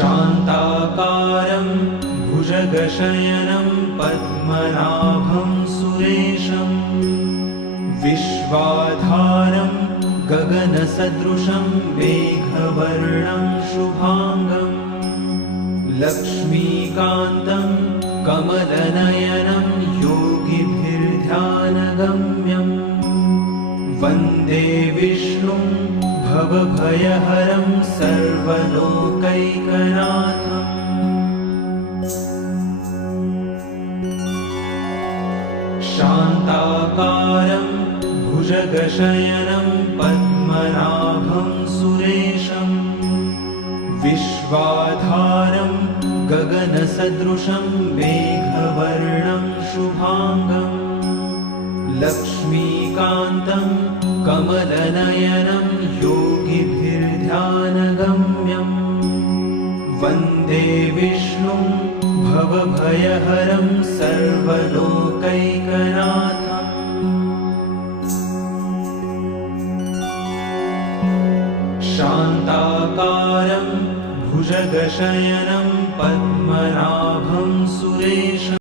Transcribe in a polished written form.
शान्ताकारं भुजगशयनं पद्मनाभं सुरेशं विश्वाधारं गगनसदृशं मेघवर्णं शुभांगं लक्ष्मीकान्तं कमलनयनं योगिभिर्ध्यानगम्यं वन्दे विष्णुं भवभयहरं सर्वलोकैकनाथम्। शान्ताकारं भुजगशयनं पद्मनाभं सुरेशं विश्वाधारं गगनसदृशं मेघवर्णं शुभांगं लक्ष्मीकान्तं कमलनयनं योगिभिर्ध्यानगम्यं वन्दे विष्णुं भवभयहरं सर्वलोकैकनाथम्। शान्ताकारं भुजगशयनं पद्मनाभं सुरेशं